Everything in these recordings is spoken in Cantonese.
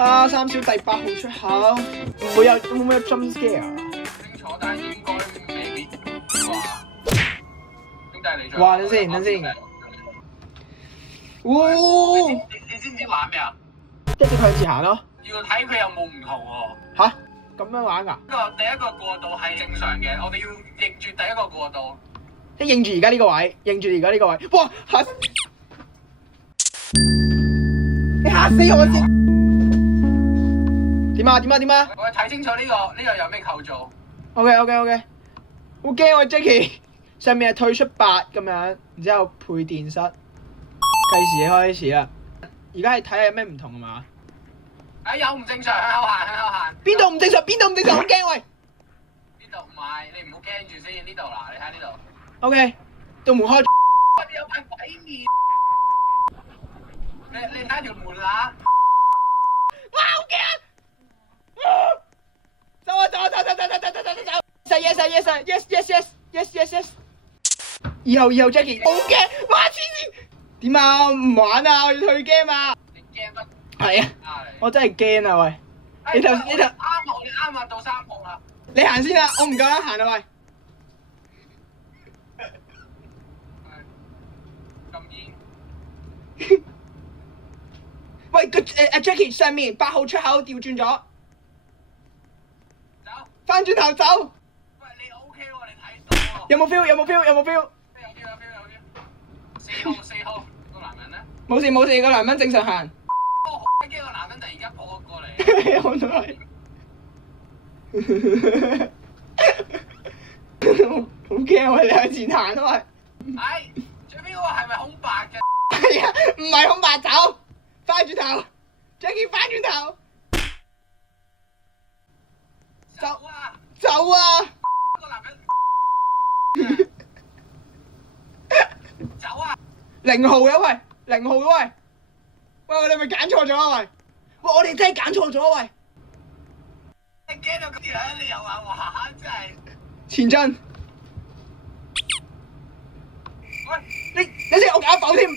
啊，三小第8號出口，會唔會有 jump scare 啊？清楚，但係應該未必啩。兄弟你哇！等先。你知唔知玩咩啊？一直向前行咯。要睇佢有冇唔同喎。吓？咁樣玩㗎？第一個過渡係正常嘅，我哋要認住第一個過渡。即係認住而家呢個位，認住而家呢個位。哇！嚇！你嚇死我先！點啊？我哋睇清楚呢個有咩構造。OK。好驚喎 Jackie， 上面係退出8咁樣，然之後配電室。計時開始啦！而家係睇下有咩唔同係嘛？有唔正常，向後行。邊度唔正常？好驚喂！呢度唔係，你唔好驚住先。呢度嗱，你睇呢度。OK， 道門開。外邊有塊鬼面。你睇條門啦。哇！好驚啊！走！Yes！ 二號 Jackie， 好驚！哇！黐線！點啊？唔玩啊！我要退 game 啊！你驚乜？係啊！我真係驚啊！喂，你頭啱啊！到3號啦。你行先啦，我唔夠膽行啊！喂。咁煙。喂，Jackie 上面8號出口調轉咗，走。翻轉頭走。喂，你 OK 喎，你睇到喎。有冇 feel？有 feel。4號個男人咧？冇事，個男人正常行。我好驚個男人突然間撲過嚟。我都係。好驚啊！你向前行啊喂。最尾嗰個係咪空白嘅？係啊，唔係空白，走，翻轉頭 ，Jackie 翻轉頭，走啊！個男人。走啊！0號嘅喂，0號嘅喂，我哋咪揀錯咗啊喂！喂，我哋真係揀錯咗啊喂！你驚到咁樣，你又話哇，真係。前進。喂，你先，我搞爆添。唔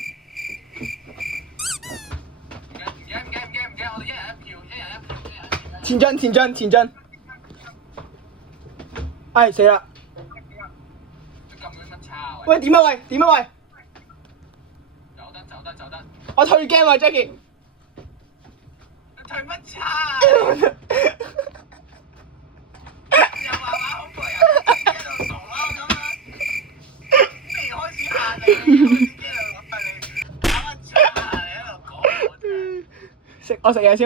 驚，我哋一人一票。前進。唉，死啦！咁樣乜叉？喂，點啊喂？走得。我退 game 啊 Jackie。你退乜叉？又話玩恐怖遊戲，驚到傻啦咁樣。未開始嚇你，驚到你打乜叉啊？你喺度講我真係。我食嘢先。